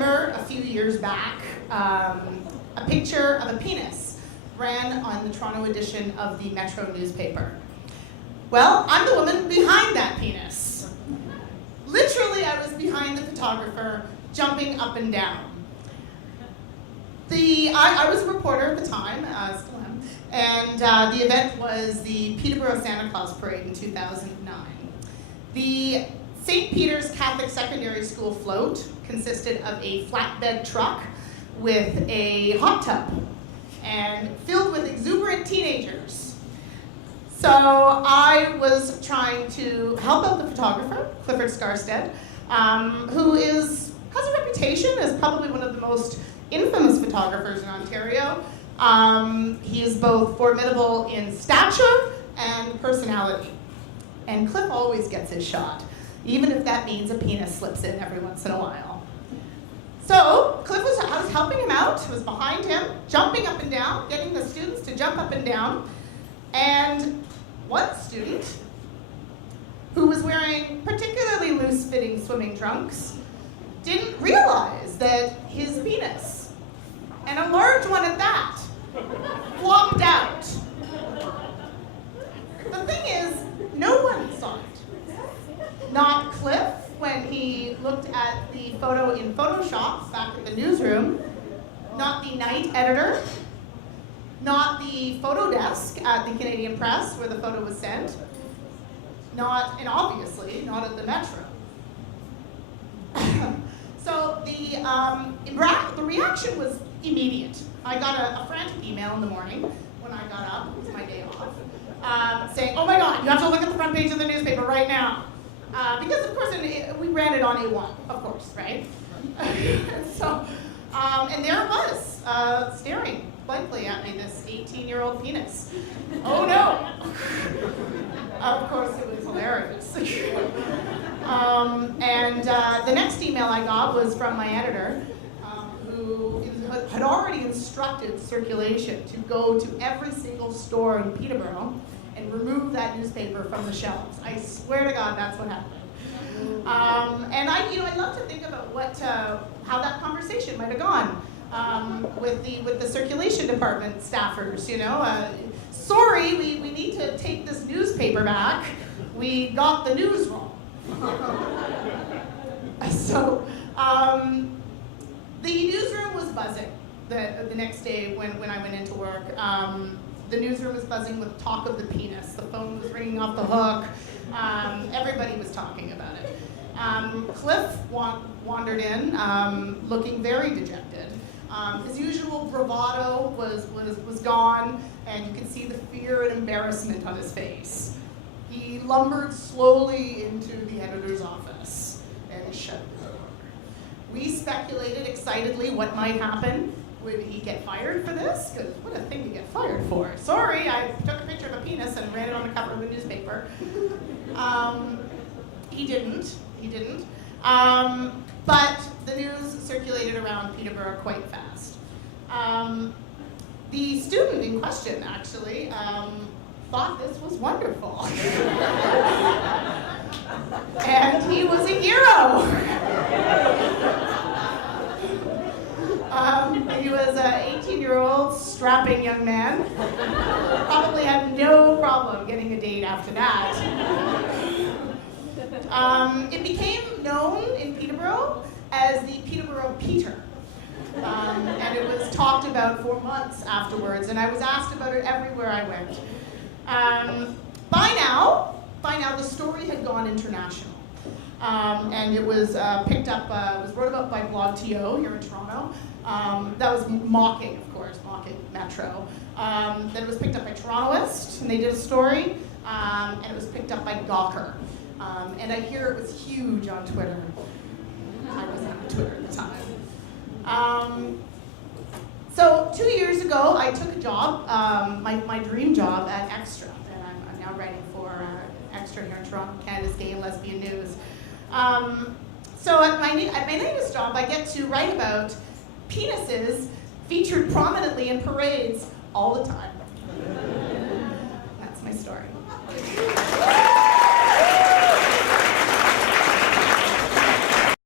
remember a few years back, a picture of a penis ran on the Toronto edition of the Metro newspaper. Well, I'm the woman behind that penis. Literally, I was behind the photographer, jumping up and down. I was a reporter at the time, still am, and the event was the Peterborough Santa Claus Parade in 2009. The St. Peter's Catholic Secondary School float consisted of a flatbed truck with a hot tub and filled with exuberant teenagers. So I was trying to help out the photographer, Clifford Scarstead, who has a reputation as probably one of the most infamous photographers in Ontario. He is both formidable in stature and personality. And Cliff always gets his shot, even if that means a penis slips in every once in a while. So I was helping him out, was behind him, jumping up and down, getting the students to jump up and down. And one student, who was wearing particularly loose-fitting swimming trunks, didn't realize that his penis, and a large one at that, flopped out. The thing is, no one saw it. Not Cliff, when he looked at the photo in Photoshop back at the newsroom. Not the night editor. Not the photo desk at the Canadian Press, where the photo was sent. And obviously, not at the Metro. So the reaction was immediate. I got a frantic email in the morning when I got up, it was my day off, saying, oh my God, you have to look at the front page of the newspaper right now. Because of course, we ran it on A1, of course, right? So, and there it was, staring blankly at me, this 18-year-old penis. Oh no! Of course, it was hilarious. And the next email I got was from my editor, who had already instructed circulation to go to every single store in Peterborough and remove that newspaper from the shelves. I swear to God, that's what happened. And I love to think about how that conversation might have gone with the circulation department staffers. Sorry, we need to take this newspaper back. We got the news wrong. So the newsroom was buzzing the next day when I went into work. The newsroom was buzzing with talk of the penis. The phone was ringing off the hook. Everybody was talking about it. Cliff wandered in, looking very dejected. His usual bravado was gone, and you could see the fear and embarrassment on his face. He lumbered slowly into the editor's office and shut the door. We speculated excitedly what might happen. Would he get fired for this? Because what a thing to get fired for. Sorry, I took a picture of a penis and ran it on the cover of a newspaper. He didn't. But the news circulated around Peterborough quite fast. The student in question, actually, thought this was wonderful. And he was a hero. He was an 18-year-old strapping young man. Probably had no problem getting a date after that. It became known in Peterborough as the Peterborough Peter. And it was talked about for months afterwards, and I was asked about it everywhere I went. By now, the story had gone international. And it was picked up, it was wrote about by Blog.to here in Toronto. That was mocking Metro. Then it was picked up by Torontoist, and they did a story. And it was picked up by Gawker. And I hear it was huge on Twitter. I wasn't on Twitter at the time. So 2 years ago, I took a job, my dream job at Extra. And I'm now writing for Extra here in Toronto, Canada's Gay and Lesbian News. So at my latest job, I get to write about penises featured prominently in parades all the time. That's my story.